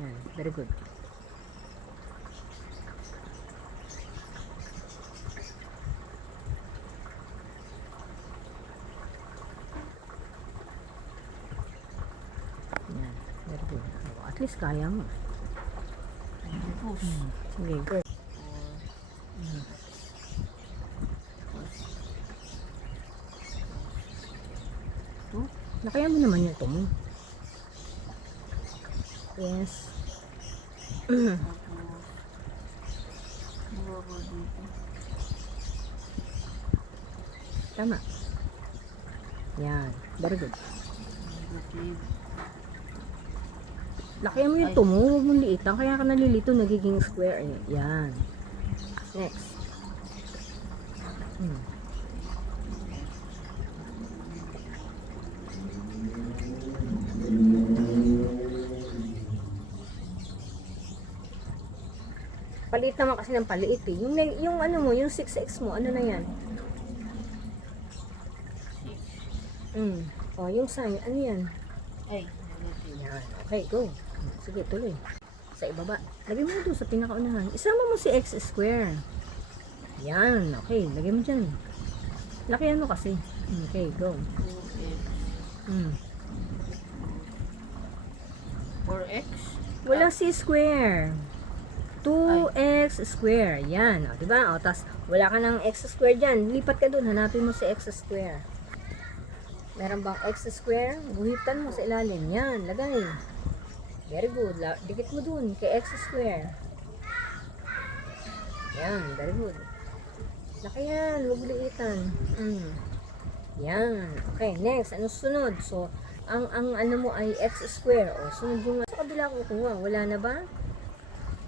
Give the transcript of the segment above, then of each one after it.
Yan, very good. Yan, very good. At least kaya mo. Sige, good. Nakaya mo naman yung tumo. Yes. Tama. Yan. Very good. Lakayan mo yung tumo. Huwag mong liitan. Kaya ka nalilito. Nagiging square. Yan. Next. Paliit naman kasi ng paliit eh. Yung ano mo, yung 6x mo, ano na yan? O, yung sign, ano yan? Ay, Yan. Okay, go. Sige, tuloy. Sa ibaba. Lagay mo doon sa pinakaunahan. Isama mo si x square. Yan. Okay, lagay mo dyan. Lakihan mo kasi. Okay, go. 4x. Walang c square. 2x square. Yan. O, diba? O, tas wala ka ng x square dyan. Lipat ka dun. Hanapin mo si x square. Meron bang x square? Guhitan mo sa ilalim. Yan. Lagay. Very good. Dikit mo dun kay x square. Yan. Very good. Laki yan. Huwag liitan. Yan. Okay. Next. Ano sunod? So, ang ano mo ay x square. O, sunod yung sa kabila kukuha. Wala na ba?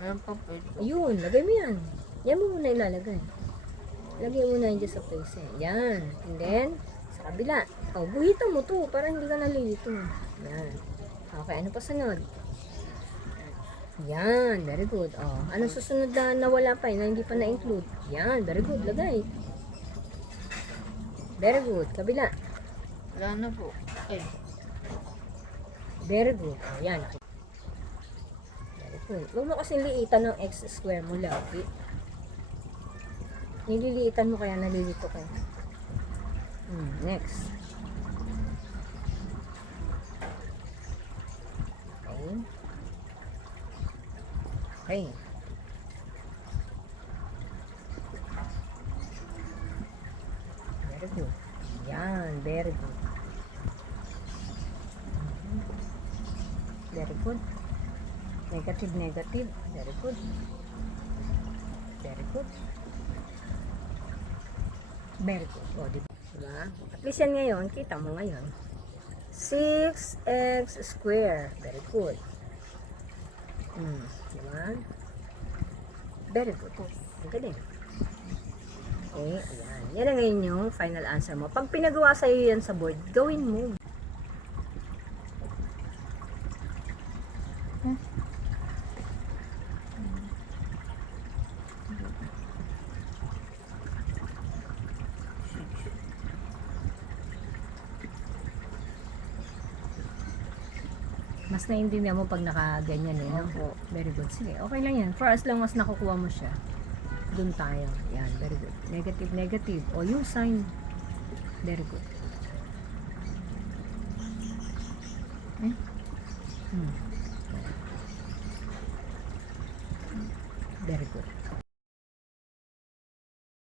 Meron pa pwede. Ayun, lagay mo yan. Yan mo muna ilalagay. Lagay mo na yan dyan sa place. Yan. And then, sa kabila. O, buhitan mo to para hindi ka nalilito. Yan. Okay, ano pa sunod? Yan, very good. O, anong susunod na nawala pa na hindi pa na-include? Yan, very good. Lagay. Very good. Kabila. Wala na po. Ay, Very good. O, yan. Huwag mo kasi liitan ng x square mo lagi. Nililiitan mo kaya nalilito kayo. Next. Okay. Okay. Very good. Yan, very good. Very good. Negative, negative. Very good. Very good. Very good. O, diba? At least yan ngayon, kita mo ngayon. 6x square. Very good. Diba? Very good. Ang galing. Okay, ayan. Yan ang ngayon yung final answer mo. Pag pinagawa sa'yo yan sa board, gawin mo. Mas naiintindihan mo pag nakaganyan eh, no? Opo. Very good. Sige, okay lang yan. For as long as nakukuha mo siya, dun tayo. Yan, very good. Negative, negative. O, yung sign. Very good. Very good.